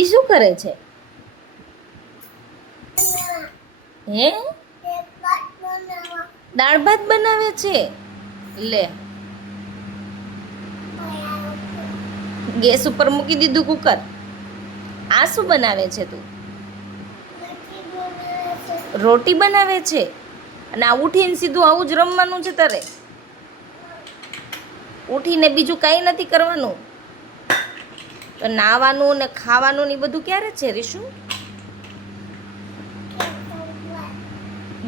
એ શું કરે છે? હે, દાળ ભાત બનાવે છે? લે, ગેસ ઉપર મૂકી દીધું કુકર. આ શું બનાવે છે તું? રોટી બનાવે છે. અને આ ઉઠીને સીધું આવું જ રમવાનું છે તારે? ઉઠીને બીજું કાંઈ નથી કરવાનું? તો નાવાનું ને ખાવાનું ને બધું ક્યારે છે રીશુ?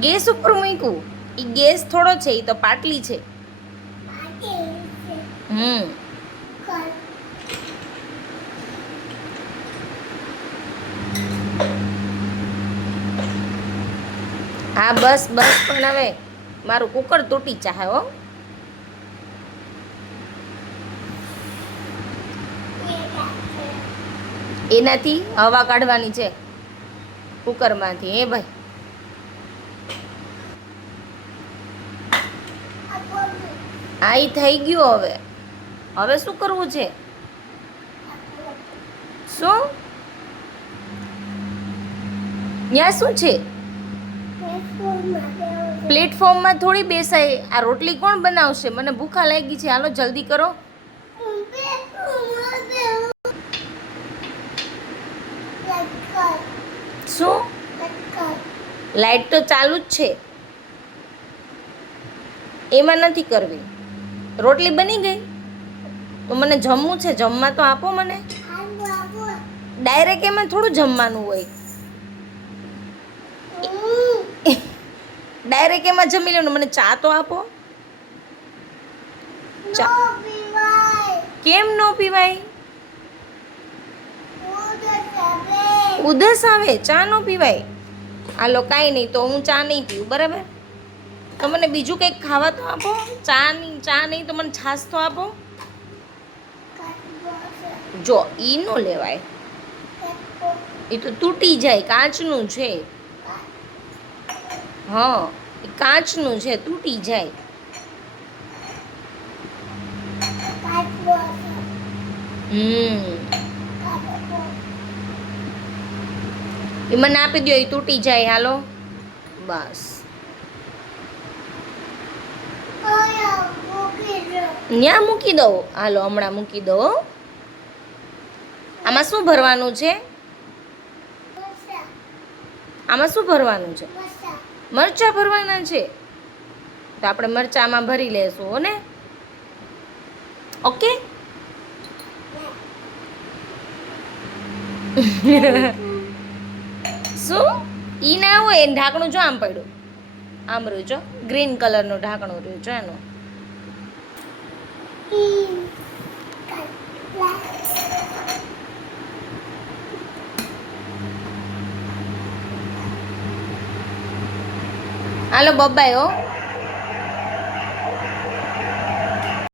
ગેસ ઉપર મૂક્યું? એ ગેસ થોડો છે, એ તો પાટલી છે. હા બસ બસ, પણ હવે મારું કુકર તૂટી જાહે હો. એનાથી હવા કાઢવાની છે કુકરમાંથી. હે ભાઈ, આ ઈ થઈ ગયું. હવે હવે શું કરવું છે? શું ત્યાં શું છે? પ્લેટફોર્મમાં થોડી બેસાય. આ રોટલી કોણ બનાવશે? મને ભૂખા લાગી છે. હાલો જલ્દી કરો. શું? લાઈટ તો ચાલુ જ છે. એમાં નથી કરવી. રોટલી બની ગઈ તો મને જમવું છે. જમવા તો આપો મને. ડાયરેક્ટ એમાં થોડું જમવાનું હોય. ડાયરેક્ટ એમાં જમી લેવાનું. મને ચા તો આપો. કેમ નો પીવાય? ઉધરસ આવે, ચા નો પીવાય? હાલો કાંઈ નહીં, તો હું ચા નહીં પીવું, બરાબર? તો મને બીજું કંઈક ખાવા તો આપો. ચા નહીં તો મને છાશ તો આપો. જો ઈ નો લેવાય, એ તો તૂટી જાય. કાચનું છે. હા, એ કાચનું છે, તૂટી જાય. એ મને આપી દો, એ તૂટી જાય. હાલો બસ. ત્યાં મૂકી દો. હાલો હમણાં મૂકી દો. આમાં શું ભરવાનું છે? આમાં શું ભરવાનું છે? મરચાં ભરવાના છે. તો આપણે મરચાંમાં ભરી લેશું હો ને? ઓકે. શું? ઈ ના હોય. એને ઢાંકણું જો આમ પડ્યું. આમ રહ્યું જો, ગ્રીન કલરનું ઢાંકણું રહ્યું જો એનું. હાલો બબાય હો.